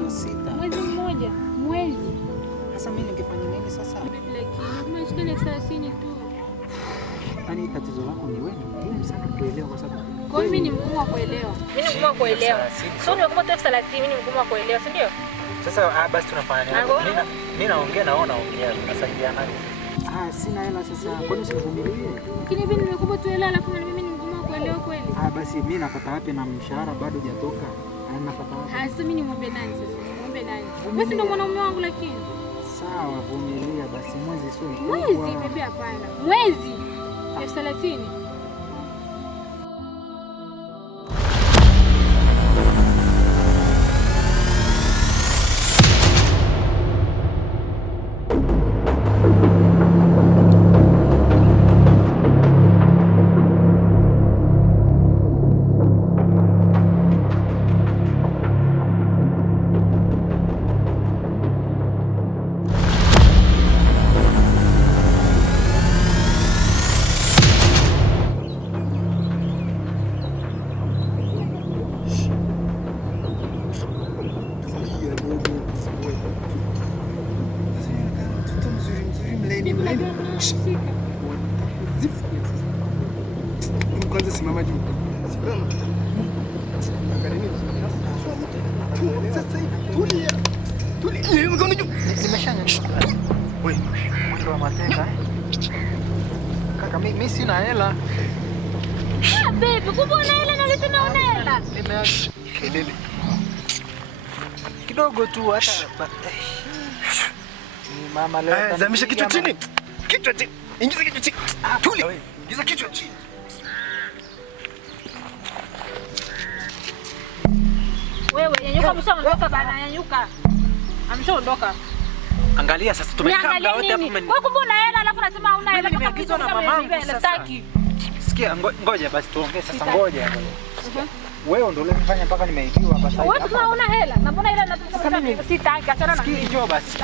mwezi wa 6. Mwezi mmoja. Mwezi. Sasa mimi ningefanya nini sasa? Lakini kama shilingi 30 tu. Yaani tatizo lako ni wewe, ni ngumu sana kuelewa kwa sababu kwa mimi ni mgumu wa kuelewa. Mimi ni mgumu wa kuelewa. Sio nimekupa tu 30, mimi ni mgumu wa kuelewa, si ndio? Sasa basi tunafanya nini? Mimi naongea na wewe naongea, tunasaidiana. Sina hela sasa. Kwa nini usivumilie? Lakini hivi nimekupa tu hela alafu mimi ni mgumu wa kuelewa kweli. Basi mimi napata wapi na mshahara bado hujatoka? Napata wapi? Sasa mimi nimwombe nani sasa? Nimwombe nani? Wewe ndio mwanaume wangu lakini. Sawa, vumilia basi, mwezi sio mkubwa. Mwezi bebe hapana. Mwezi 30. Kwanza simama juu. Simama. Sasa tulia. Tulia. Mkono juu. Nimeshanyanyuka. Wewe, mwendo wa mateka. Kaka mimi sina hela. Baby, kumbe una hela na leo una hela. Nimeacha kelele. Kidogo tu hata ni mama leo. Zamisha kichwa chini. Kichwa chini. Ingiza kichwa chini. Tulia. Ingiza kichwa chini. Wewe nyanyuka, ameshaondoka bana, nyanyuka. Ameshaondoka. Angalia sasa tumekaa muda wote hapo. Wewe kumbe una hela alafu unasema hauna hela kama nimeagizwa na mamangu sasa. Sikia ngoja basi tuongee sasa, ngoja. Wewe ndio ulifanya mpaka nimeibiwa hapa sasa. Wewe kama una hela, na mbona hela natuka sitaki, achana na mimi. Njoo basi.